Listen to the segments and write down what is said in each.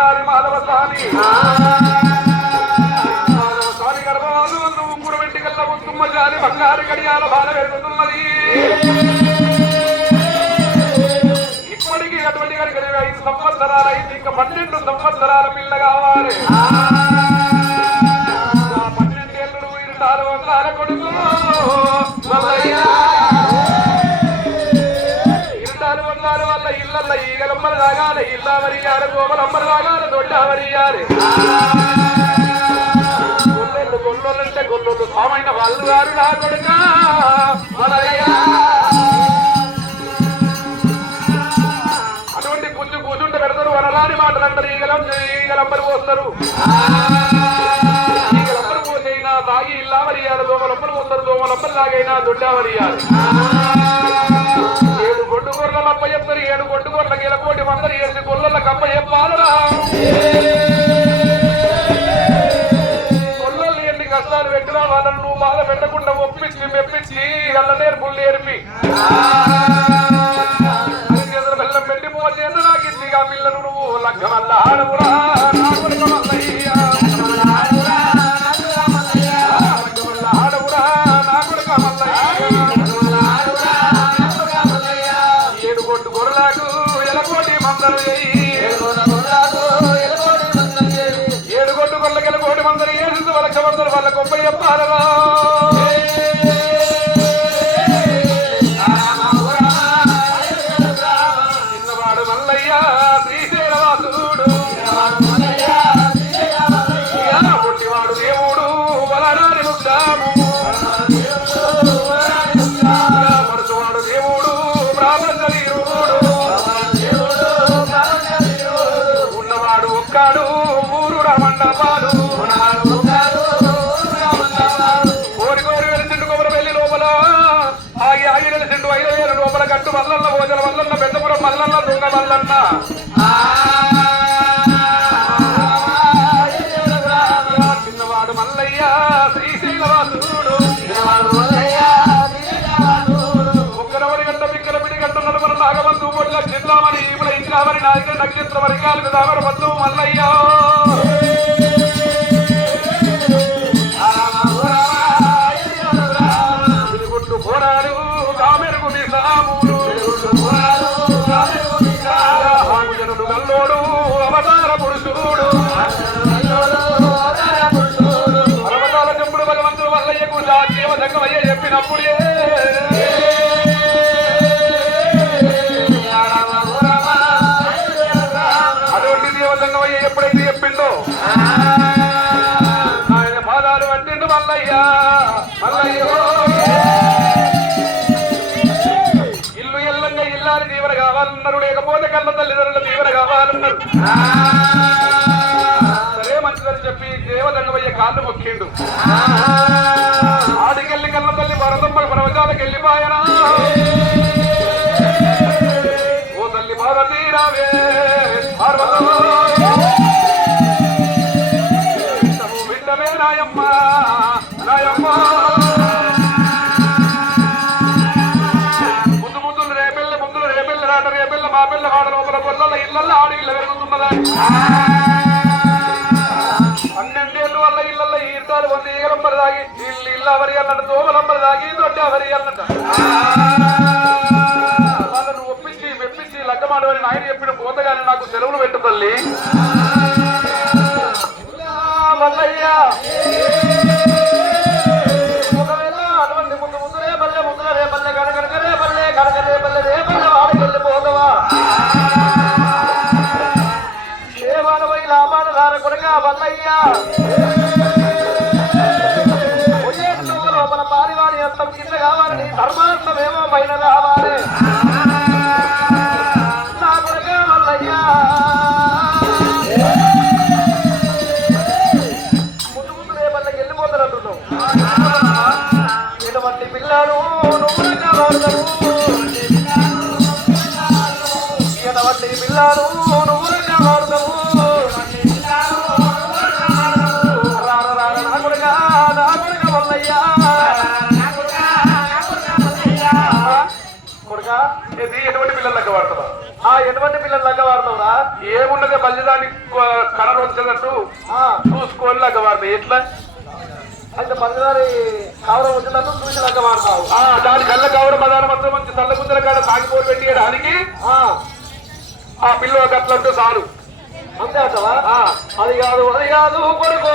బండారి మాధవ స్వామి స్వామి గర్భవాదు నువ్వు కురవెంటి కల్ల ఉత్తుమ్మ జాలి బంగారు గడియాల బాధ పెరుగుతున్నది ఇప్పటికీ అటువంటి కనుక ఐదు సంవత్సరాలు అయింది ఇంకా పన్నెండు సంవత్సరాల పిల్ల కావాలి. పన్నెండేళ్ళు ఇరుటారు వందల కొడుకు వందల వల్ల ఇళ్ళల్ల ఈగలమ్మలు తాగాలి ఇళ్ళ వరియాలి గోమలమ్మలు తాగాలి దొడ్డ వరియాలి వాళ్ళు గారు నా కొడుక అటువంటి గుజ్జు కూర్చుంటే పెడతారు వనరాని మాటలు అంటారు ఈగలం ఈగలంబరి పోస్తారు ఈగలంబరి పోసైనా తాగి ఇల్లా వరియాలి దోమలంబరి పోస్తారు దోమలంబరి తాగైనా దొడ్డా గొడ్డు గొర్రెల అప్ప చెప్తారు ఏడు గొడ్డు గొర్రెల ఎలకోటి కోటి మందరు ఏడు గొల్లల కప్ప చెప్పాలరా గొల్లలు ఎన్ని కష్టాలు పెట్టినా వాళ్ళని నువ్వు బాధ పెట్టకుండా ఒప్పించి మెప్పించి గల్ల నేర్పులు నేర్పి. చేతుల బెల్లం పెట్టి పోతే నాకు ఇచ్చిగా పిల్లలు నువ్వు లగ్గమల్ల ఆడవు. ఎలకోటి మందరు ఎయ్యి. ఏడు కొట్టు మందరు ఏడు వాళ్ళ మందరు వాళ్ళ గొప్ప చెప్పాలరా పెద్దపురం చిన్నవాడు మల్లయ్య శ్రీశైలవాసుడు. ఒక్కరవరి గంట పిక్కల పిడి గంట నలుగురు నాగబంధు బొడ్ల చిత్రామణి ఈపుల ఇంద్రావరి నాయక నక్షత్ర వర్గాలకు దావర పద్దు మల్లయ్య. ఇల్లు ఎల్లంగా ఇల్లాలి దీవెన కావాలన్నారు. లేకపోతే కన్న తల్లిదండ్రుల దీవెన కావాలన్నారు. సరే మంచిదని చెప్పి దేవదండవయ్య కాళ్ళు మొక్కిండు. ఆడికెళ్ళి కన్న తల్లి వరదమ్మ పర్వతాలకు వెళ్ళిపోయనా ఓ తల్లి పార్వతీ రావే పార్వతమ్మ ముందు ముందు రేపెళ్ళ ముందు రేపెళ్ళ రాట రేపెళ్ళ మా పిల్ల వాడ లోపల పొల్ల ఇళ్ళల్లో ఆడి ఇళ్ళ పెరుగుతున్నదా పన్నెండేళ్ళు వల్ల ఇళ్ళల్లో ఈర్తాలు వంద ఈగలంబరి దాగి ఇల్లు ఇల్లు అవరి అన్నట్టు దోమలంబరి దాగి దొడ్డి అవరి అన్నట్టు వాళ్ళను ఒప్పించి మెప్పించి లగ్గమాడవని నాయన చెప్పిన పోతగానే నాకు సెలవులు పెట్టు తల్లి. మల్లయ్య రే పల్లె వాడకెళ్ళి పోగవా ఏ వాడవై ధార లోపల పారివాడి అంతం కింద కావాలని ధర్మార్థమేమో పైన రావాలి నా ముందు ముందు రేపల్లకి వెళ్ళిపోతారంటున్నావు ఎటువంటి ఇటువంటి నువ్వు నువ్వు రార రార నా కొడుక నా కొడుక మల్లయ్యా కొడుక ఇది ఎటువంటి పిల్లలు లెక్క వాడతావా? ఆ ఎటువంటి పిల్లలు లెక్క వాడతావురా? ఏమున్నదే బలిదాన్ని కళ వచ్చేటట్టు ఆ, చూసుకొని లెక్క వాడతాయి ఎట్లా? అయితే పంచదారి కావడం వచ్చినట్టు చూసి లెక్క వాడతావు. ఆ, దాని కళ్ళ కావడం ప్రధాన మంచి తల్ల గుద్దల కాడ సాగిపోరు పెట్టియడానికి ఆ, పిల్ల గట్లంటూ చాలు. అంతే అంటవా? ఆ, అది కాదు అది కాదు కొడుకో.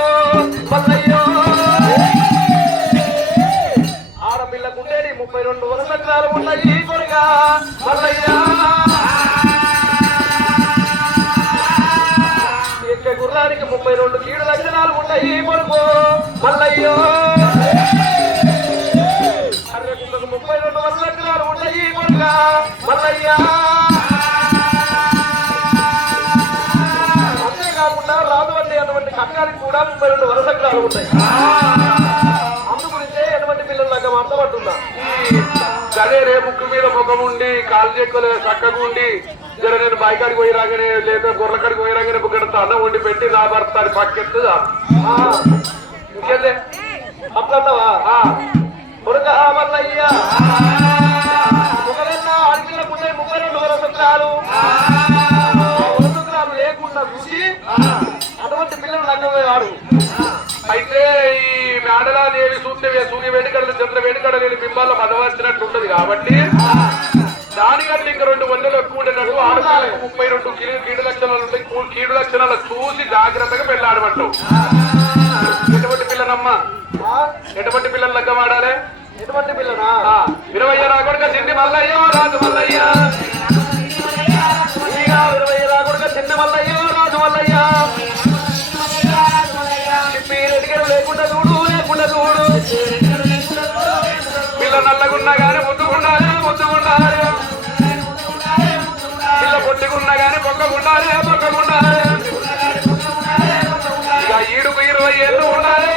మల్లయ్యో ఆడపిల్లకుండేది ముప్పై రెండు వసంతాలు ఉన్నాయి కొడుక. మల్లయ్య ఎక్క గుర్రానికి ముప్పై రెండు కీడు లక్షణాలు ఉన్నాయి కొడుకో. మల్లయ్యో అర్రెకుండకు ముప్పై రెండు వసంతాలు ఉన్నాయి కొడుక. మల్లయ్య కట్నానికి కూడా ముప్పై రెండు వరసగ్రాలు ఉంటాయి. అందుగురించే ఎటువంటి పిల్లలు లాగా అర్థమవుతుందా అదే రే ముక్కు మీద ముఖం ఉండి కాలు చెక్కలు చక్కగా ఉండి జర నేను బాయికాడికి పోయి రాగానే లేదా గొర్రెల కాడికి పోయి రాగానే బుగ్గడంత అన్నం వండి పెట్టి నా భర్త పక్కెత్తు ఇంకేదే? ఆ, కొడుక మల్లయ్య. ముప్పై రెండు వరసగ్రాలు వరసగ్రాలు వాడు అయితే ఈ మేడలా దేవి సూర్య సూర్య వేడుకడలు చంద్ర వేడుకడ లేని బింబాల్లో పదవచ్చినట్టు ఉంటది కాబట్టి దానికంటే ఇంకా రెండు వందలు ఎక్కువ ఉండేటట్టు ఆడపిల్లకు ముప్పై రెండు కీడు కీడు లక్షణాలు ఉంటాయి కీడు లక్షణాలు చూసి జాగ్రత్తగా పెళ్ళాడమంటావు. ఎటువంటి పిల్లనమ్మా? ఎటువంటి పిల్లలు లగ్గ వాడాలి ఎటువంటి పిల్లనా? ఇరవై రాకొడుక చిండి మల్లయ్యో రాజు మల్లయ్య. ఇరవై రాకుండా చిన్న మల్లయ్య రాజు మల్లయ్య. పిల్ల నల్లగున్నా గాని ముద్దుగుండాలి ముద్దుగుండాలి పిల్ల పొట్టుకున్నా గాని పొక్కగుండాలి పొక్కగుండాలి ఇక ఈడుకు ఇరవై ఏళ్ళు ఉండాలి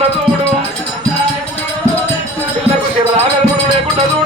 లేకుండా చూడు. పిల్లకు శివరాగలు లేకుండా చూడు.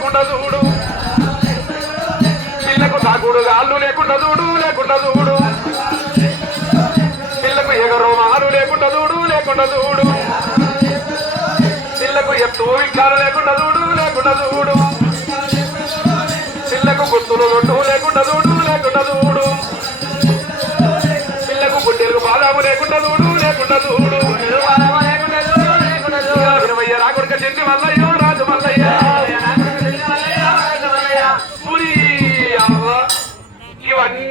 లేకుండా చూడు. పిల్లకు తాగుడు గాళ్ళు లేకుండా చూడు లేకుండా చూడు. పిల్లకు ఎగరోమాలు లేకుండా చూడు లేకుండా చూడు. పిల్లకు ఎత్తు వికాలు లేకుండా చూడు లేకుండా చూడు. పిల్లకు గుర్తులు రొట్టు లేకుండా చూడు లేకుండా చూడు. పిల్లకు గుడ్డెలు బాదాము లేకుండా చూడు లేకుండా చూడు. రాకుడిక చెంది మల్లయ్యో రాజు మల్లయ్య. ఇవన్నీ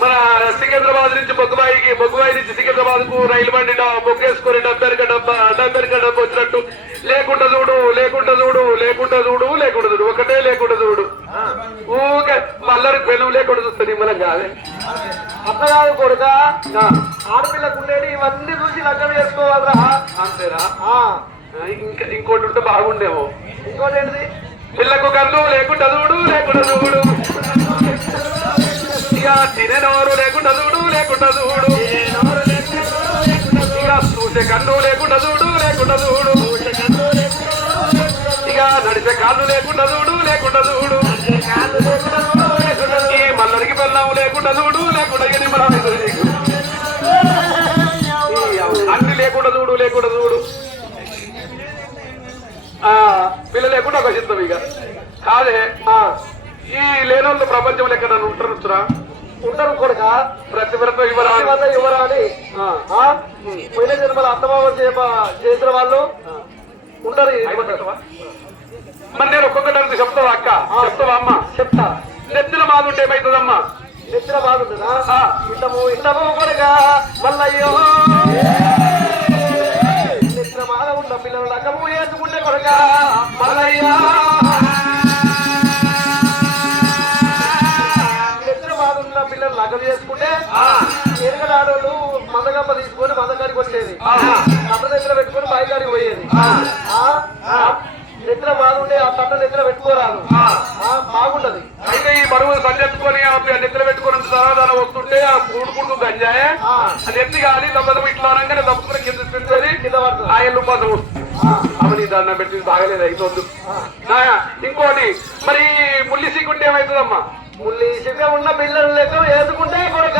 మన సికింద్రాబాద్ నుంచి బొగ్గుబాయికి బొగ్గుబాయి నుంచి సికింద్రాబాద్కు రైలు బండి డా- బొగ్గేసుకొని డబ్బెరక డబ్బా డబ్బెరక డబ్బా వచ్చినట్టు. లేకుండా చూడు లేకుండా చూడు లేకుండా చూడు లేకుండా చూడు ఒకటే లేకుండా చూడు. ఊకే మల్లరికి పెనం లేకుండా చూస్తుంది మనం కాదే. అట్లా కాదు కొడుక ఆడపిల్లకు ఉండేది ఇవన్నీ చూసి లగ్నం చేసుకోవాలరా అంతేరా? ఆ, ఇంకా ఇంకోటి ఉంటే బాగుండేమో. ఇంకోటి ఏంటిది? పిల్లకు కన్ను లేకుండా చూడు లేకుండా చూడు. ఇక తినేనోరు లేకుండా చూడు లేకుండా చూడు. ఇక చూసే కన్ను లేకుండా చూడు లేకుండా చూడు. ఇక నడిచే కాళ్ళు లేకుండా చూడు లేకుండా చూడు. ఈ మల్లరికి పెళ్ళాము లేకుండా చూడు లేకుండా ఇక అన్ని లేకుండా చూడు లేకుండా చూడు. ఆ పిల్ల లేకుండా ఒక ఇక. కాదే ఆ, ఈ లేనోళ్ళు ప్రపంచంలో ఎక్కడ ఉంటారు ఉంటారు కొడుక ప్రతివ్రత ఇవ్వరాదు వల్ల యువరా అని ఆ, పోయిన జన్మల అత్తమావ చేసిన వాళ్ళు ఉంటారు మరి నేను ఒక్కొక్కటి చెప్తావా అక్క? చెప్తావా అమ్మ? చెప్తా. నెత్తిన బాధ ఉంటే ఏమైతుందమ్మా? నెత్తిన బాగుంటుందా ఆ. ఇంతము ఇంతము కొడుక బాధ ఉన్న పిల్లలు లక్కము వేసుకుంటే కొడుక మల్లయ్యా. పిల్లలు లగ్గం చేసుకుంటే ఎరగడాడోళ్ళు మందగంప తీసుకొని మందకాడికి వచ్చేది. అన్న దగ్గర పెట్టుకొని బాయికాడికి పోయేది. బాధ ఉండే ఆ. తట్ట నెత్తిన పెట్టుకోరాదు. బాగుండదు. అయితే ఈ బరువు సంజెత్తుకొని ఆ నెత్తిన పెట్టుకుని తర్వాత వస్తుంటే ఆ కూడుకుంటూ గంజాయే. అది ఎత్తి కాదు దెబ్బతం ఇట్లా అనగానే దప్పుకుని కింద తింటుంది కింద పడుతుంది. అమ్మని దండం పెట్టి తాగలేదు? అయిపోద్దు ఇంకోటి మరి ముల్లి సీకుంటే ఏమవుతుందమ్మా ముల్లి ఉన్న పిల్లలు లెక్క వేసుకుంటే కొడుక.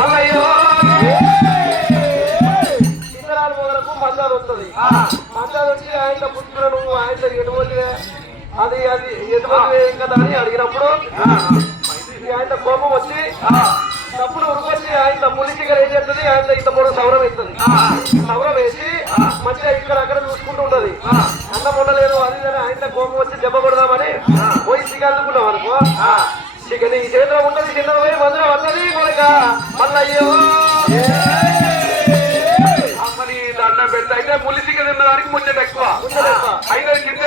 అమ్మయ్యో ఇతరాల మొదలకు మందాలు వస్తుంది. మందాలు వచ్చి ఆయన పుట్టులను ఆయన ఎటువంటి అది అది ఎటువంటి కదా అని అడిగినప్పుడు ఆయన కోపం వచ్చి తప్పుడు ఉరుకొచ్చి ఆయన చికెన్ ఏం చేస్తుంది? ఆయన ఇంత మూడు సౌరం అవుతుంది సౌరం వేసి మంచిగా ఇక్కడ అక్కడ చూసుకుంటూ ఉంటది. అన్నం ఉండలేదు అది ఆయన కోపం వచ్చి దెబ్బ కొడదామని పోయి చికెన్ అందుకున్నాం అనుకో. చికెన్ ఈ చేతిలో ఉంటది చిన్న పోయి మందులో వన్నది కొడుక. మళ్ళయ్యో అమ్మని దండం పెట్టి అయితే ముల్లి సీక తిన్నదానికి ముచ్చట ఎక్కువ. ఉంటదప్ప.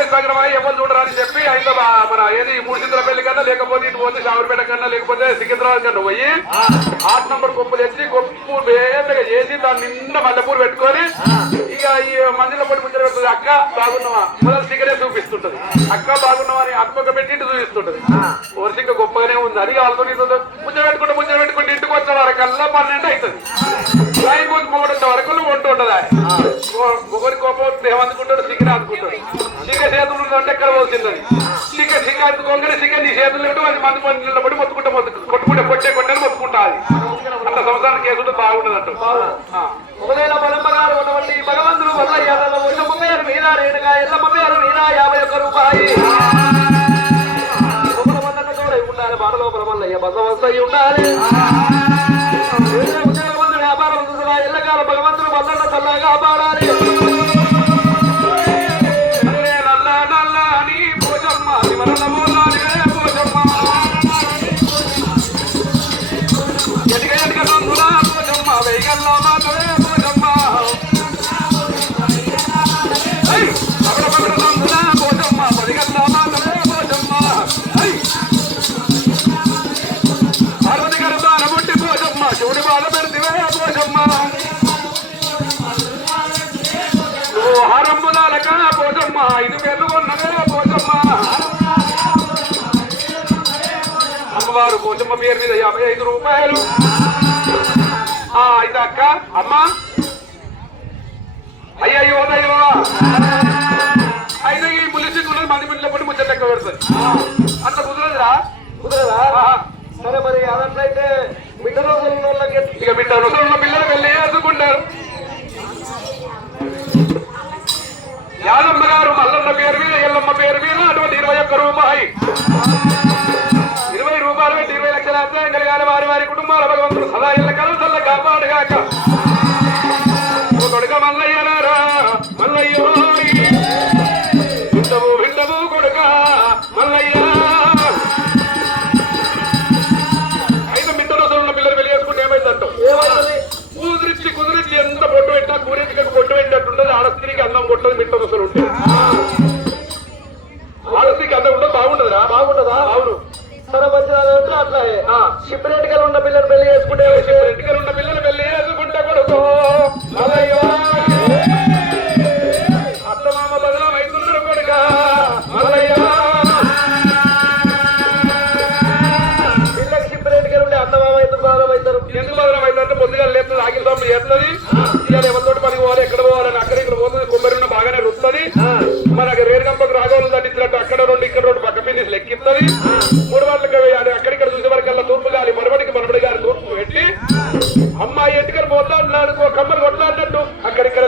కిందే సగరమా ఎవరు చూడరని చెప్పి అయితే మన ఏది మూడు పెళ్ళి కన్నా లేకపోతే ఇటు పోతే షావర్పేట కన్నా లేకపోతే సికింద్రాబాద్ కన్నా పోయి ఆరు నంబర్ కొప్పు తెచ్చి కొప్పు వేదగా చేసి దాని నిండా మల్లెపూరు పెట్టుకొని ఇక ఈ మందిలో పడి ముచ్చట పెడుతుంది అక్క బాగున్నావా? మొదలు సిగరే చూపిస్తుంటది. అక్క బాగున్నావా? అని అక్కక పెట్టి ఇటు చూపిస్తుంటది ఓర్సిక గొప్పగానే ఉంది. అది వాళ్ళతో ముచ్చట పెట్టుకుంటే ముచ్చట పెట్టుకుంటే ఇంటికి వచ్చే వరకల్లా పన్నెండు అవుతుంది. లైన్ కొంచెం వరకు వంట ఒకరి కోపం దేవం అందుకుంటాడు సిగ్గర అందుకుంటాడు. సిగ చేతులు అంటే ఎక్కడ పోతుందని సిగ సిగ్గ అందుకోగానే సిగ్గ నీ చేతులు లేడు అది మంది మంది నిలబడి మొత్తుకుంటే మొత్తుకు కొట్టుకుంటే కొట్టే కొట్టని మొత్తుకుంటా అది. అంత సంవత్సరానికి కేసుంటే బాగుండదు అంట ఒకవేళ పరంపరాలు ఉన్నటువంటి భగవంతుడు మల్లయ్య ముప్పై పేరు మీద రేణుగా ఎల్లమ్మ పేరు మీద యాభై ఒక్క రూపాయి. ఉండాలి బాట లోపల మల్లయ్య బందవస్తు ఉండాలి. పోజమ్మ పేరు మీద యాభై ఐదు రూపాయలు. ఆ అయితే అక్క. అమ్మ. అయ్యయ్యో దైవా అయితే ఈ పులిసి మంది మిట్ల పడి ముచ్చట లెక్క పెడుతుంది అంత కుదరదురా? కుదరదా? ఆహా. సరే మరి అదట్లయితే బిడ్డ రోజులు ఉన్న వాళ్ళకి ఇక బిడ్డ రుసలున్న పిల్లలు వెళ్ళి వేసుకుంటారు యాదమ్మ గారు మల్లన్న పేరు మీద ఎల్లమ్మ పేరు మీద అటువంటి ఇరవై ఒక్క రూపాయి. ఆదాయం కలిగాలి వారి వారి కుటుంబాల భగవంతుడు సదా ఇళ్ళ కలసల్ల కాపాడుగాక. ఓ కొడుక మల్లయ్యనారా మల్లయ్యో అక్కడిక్కడ తూర్పు గాలి మనబడికి మనబడి గారి తూర్పు పెట్టి అమ్మాయి ఎటుకలు పోతా ఉన్నాడు కమ్మలు కొట్లాడినట్టు అక్కడిక్కడ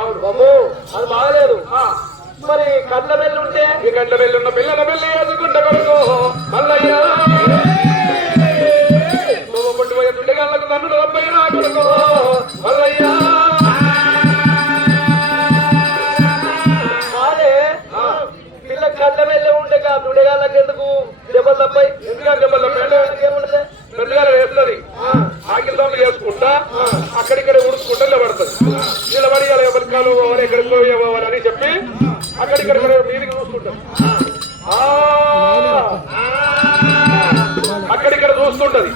అమ్మో అది బాగలేదు. మరి కండ్ల వెళ్ళి ఉంటే ఈ గంట వెళ్ళున్న పిల్లల పెళ్ళి వేసుకుంట కొడుకు మల్లయ్య. నువ్వు పుట్టిపోయే దుండగాళ్ళకు నన్ను రబ్బైన కొడుకు మల్లయ్య. కాదే పిల్ల కండ్ల వెళ్ళి ఉంటే కా దుడిగాళ్ళకి ఎందుకు దెబ్బలు తప్పాయి ఎందుకంటే దెబ్బలు తప్పాయి? పెద్దగా వేస్తుంది. ఆకిలి చేసుకుంటా అక్కడిక్కడ ఉడుచుకుంటా నిలబడుతుంది నిలబడి అలా ఎవరికి కాలు పోవాలి ఎక్కడికి పోవాలి అని చెప్పి అక్కడిక్కడ మీదికి చూసుకుంటాం ఆ, అక్కడిక్కడ చూస్తుంటది.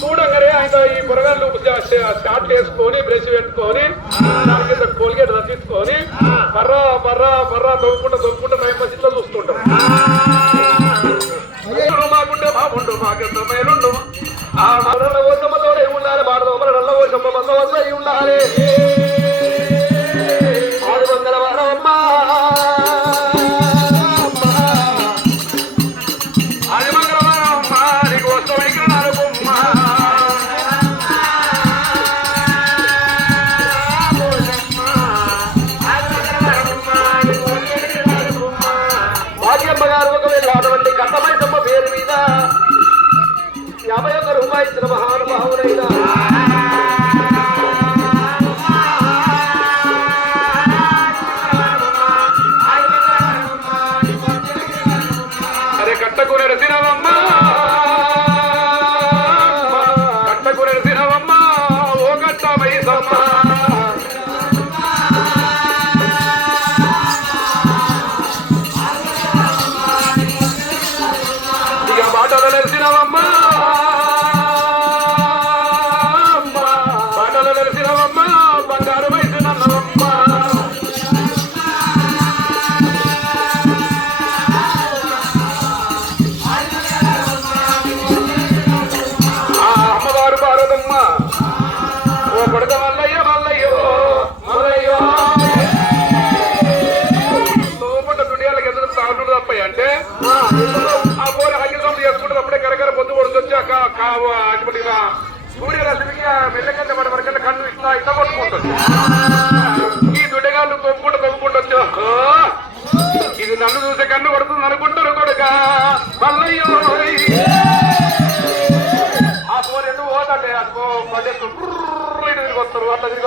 చూడంగానే ఆయన ఈ పొరగాళ్ళు స్టార్ట్ వేసుకొని బ్రష్ పెట్టుకొని దాని కింద కోల్గేట్ రచించుకొని బర్రా బర్రా బర్రా దొవ్వుకుంటా దొవ్వుకుంటా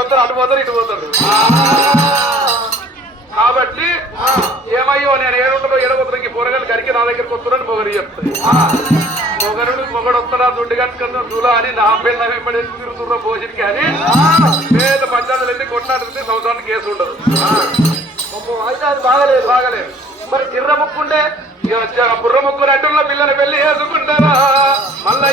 వస్తారు వస్తారు అటు పోతారు ఇటు పోతారు. కాబట్టి ఏమయ్యో నేను ఏడుంటలో ఏడబోతున్నా పొరగలు కరికి నా దగ్గరికి వస్తున్నాను మొగరు చెప్తుంది మొగరుడు మొగడు వస్తాడా దుడ్డు కట్టుకున్న దూల అని నా పిల్ల వెంబడి తిరుగుతున్న భోజనికి అని పేద పంచాయతీలు వెళ్ళి కొట్లాడుతుంది సంవత్సరానికి కేసు ఉండదు. అయితే అది బాగలేదు. బాగలేదు. మరి చిర్ర ముక్కుండే బుర్ర ముక్కు అడ్డున్న పిల్లని పెళ్ళి చేసుకుంటారా? మళ్ళీ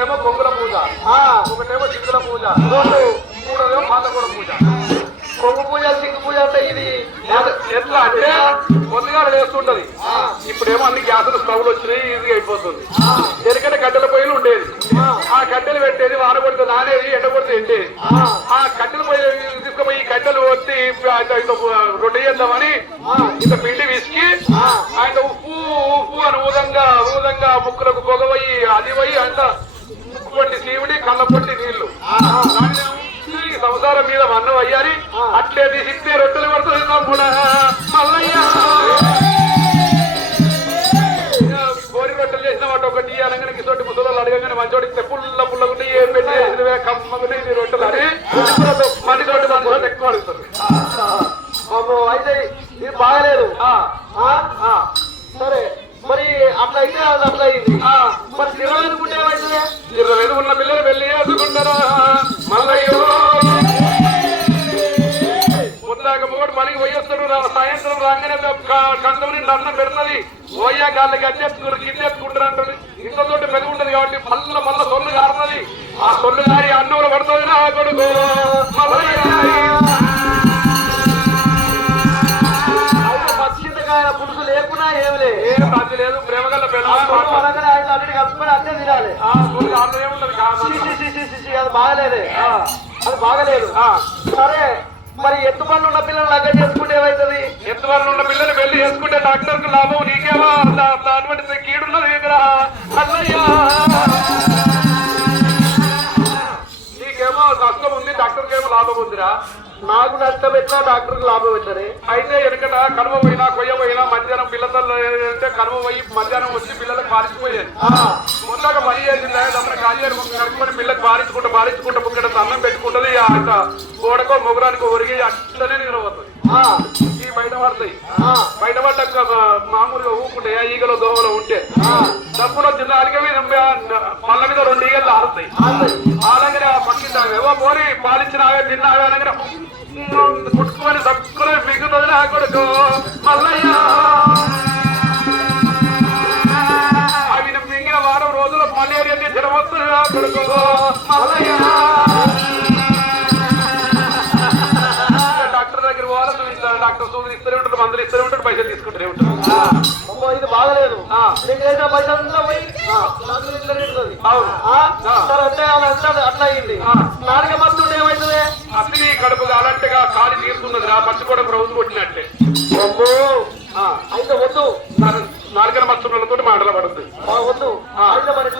ఒకటేమో కొంగుల పూజ ఆ, ఒకటేమో చిక్కుల పూజ మూడోదేమో పాతగూడ పూజ. కొంగు పూజ సింగు పూజ అంటే ఇది ఎట్లా అంటే పొద్దుగా వేస్తుంటది ఇప్పుడేమో అన్ని గ్యాసులు స్టవ్లు వచ్చినాయి ఈజీగా అయిపోతుంది. ఎందుకంటే కట్టెల పొయ్యిలు ఉండేది. ఆ. కట్టెలు పెట్టేది వాన కొడితే నానేది ఎండ కొడితే ఎండేది ఆ కట్టెల పొయ్యి తీసుకుపోయి ఈ కట్టెలు వచ్చి రొట్టె చేద్దామని ఇంత పిండి విసికి ఆయన ఉప్పు ఉప్పు అని ఊదంగా ఊదంగా ముక్కులకు పొగవయి అది పోయి అంత ముక్కుపట్టి పట్టి కళ్ళపట్టి నీళ్ళు. సంసారం మీద మన్నం అయ్యారి ఏమిలే? ఏం లేదు? పిల్ల అనగానే ఆయన అన్నిటి కలుపుకొని అట్టే తినాలి. అది బాగలేదే. అది బాగలేదు. ఆ. సరే మరి ఎత్తు పనులు ఉన్న పిల్లలు లగ్గ చేసుకుంటే ఏమైతుంది? ఎత్తు వాళ్ళు ఉన్న పిల్లలు చేసుకుంటే డాక్టర్కు లాభం నీకేమో అటువంటి కీడున్నది అల్లయ్యా నీకేమో నష్టం ఉంది డాక్టర్ కేమో లాభం ఉందిరా. నాకు నష్టం ఎట్లా డాక్టర్కి లాభం ఎట్లనే? అయితే వెనకట కనుమ పోయినా కొయ్య పోయినా మధ్యాహ్నం పిల్లతో అంటే కనుమ పోయి మధ్యాహ్నం వచ్చి పిల్లలకు పారించిపోయేది ముందాక పని చేసింది? ఖాళీ కనుక్కొని పిల్లకి పారించుకుంటూ పారించుకుంటూ ముక్కట అన్నం పెట్టుకుంటుంది గోడకో మొగరానికో ఒరిగి అట్లనే ఆ, ఈ బయట పడతాయి. బయట పడ్డాక మామూలుగా ఊకుంటే ఈగలో దోమలో ఉంటే డబ్బులు మీద పళ్ళ మీద రెండు ఈగలు ఆరుతాయి. అలాగే ఆ పక్కింది ఏవో పోరి పాలించినావే తిన్నావే అనగానే పుట్టుకొని తక్కువ మిగుతుంది నా కొడుకు. మల్లయ్య! అవి మింగిన వారం రోజుల మలేరియా వస్తుంది నా కొడుకు. మల్లయ్య! డాక్టర్ సూదులు ఇస్తూనే ఉంటారు మందులు ఇస్తూనే ఉంటారు పైసలు తీసుకుంటూనే ఉంటారు. అమ్మో, ఇది బాగలేదు. ఆ. నీకు వేసిన పైసలు అంతా పోయి నాకు ఇట్లా తింటుంది. అవును. ఆ? సరే అంటే అట్లా అయింది. ఆ. నాలుగే మంది ఉంటే ఏమవుతుంది అసలు కడుపు కాలంటేగా కాలి తీరుతున్నది రా పచ్చి కూడా రోజు కొట్టినట్టే. అమ్మో. అయితే వద్దు. నాలుగన మత్స్యములతో మాటలు పడుతుంది వద్దు. అయితే మరి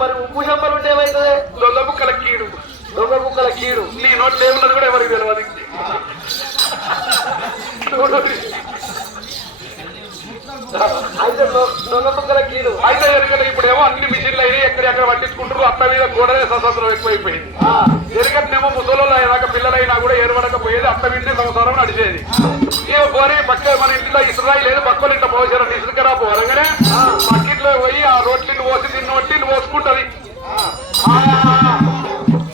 మరి ఉప్పు చెంపలు ఉంటే ఏమవుతుంది దొంగ బుక్కల కీడు. దొంగ కుక్కల కీడు. నీ నోట్లో ఏమున్నది కూడా ఎవరికి తెలియదు అయితే దొ- దొంగ కుక్కల కీడు అయితే ఎందుకంటే ఇప్పుడు ఏమో అన్ని మిషన్లు అయినాయి ఎక్కడ ఎక్కడ పట్టించుకుంటారు అత్త మీద గోడలే స్వతంత్రం ఎక్కువైపోయింది. ఆ, ఎరుకనేమో ముసలోళ్ళు అయినాక పిల్లలైనా కూడా ఏర్పడకపోయేది అత్త వింటే సంవత్సరం నడిచేది. ఏ పోనీ పక్క మన ఇంట్లో ఇసురాయి లేదు పక్కల ఇంట్లో పోసారు ఇసుకరా పోరంగానే పక్కింట్లో పోయి ఆ రోట్లిని పోసి తిన్న వట్టిని పోసుకుంటది.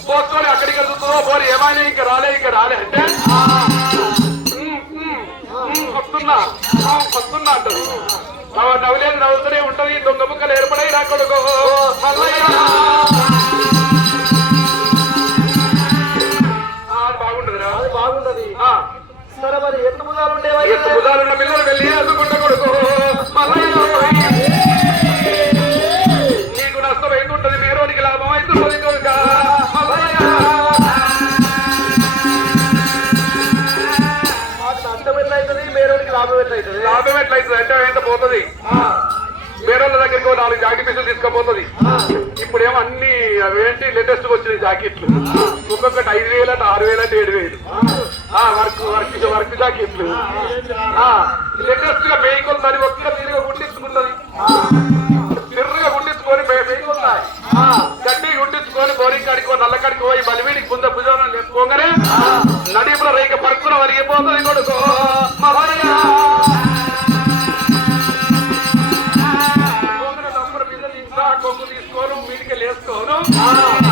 పోసుకొని అక్కడికి వెళ్తుందో పోనీ ఏమైనా ఇంకా రాలే ఇంకా రాలే అంటే? వస్తున్నా. వస్తున్నా నవ్వు- నవ్వులేదు నవ్వుతూనే ఉంటది దొంగ ముక్కలు ఏర్పడాయి నా కొడుకు. బాగుంటదిరా అది బాగుంటది సరే మరి ఎత్తు బుధాలు ఉంటే ఎత్తు బుధాలున్న పిల్లలు వెళ్ళి అందుకుంట కొడుకు. మల్లయ్య అయితే పోతుంది. వేరే దగ్గరికి నాలుగు జాకెట్ పీసులు తీసుకుపోతుంది. ఇప్పుడేమో అన్ని అవేంటి లేటెస్ట్ వచ్చినాయి జాకెట్లు. ఒక్కొక్కటి ఐదు వేలు అంటే ఆరు వేలు అంటే ఏడు వేలు. ఆ, వర్క్ వర్క్ వర్క్ జాకెట్లు. లేటెస్ట్గా వెహికల్ దాని ఒక్క తీరుగా గుండించుకుంటది తిర్రుగా గుండించుకొని గడ్డి గుండించుకొని బోరింగ్ కడుకో నల్ల కడుకో పోయి బలివీడికి కుంద భుజానం లేకపోగానే నడిపుల రేఖ పరుకున వరిగిపోతుంది కొడుకో. మల్లయ్య இருக்கணும்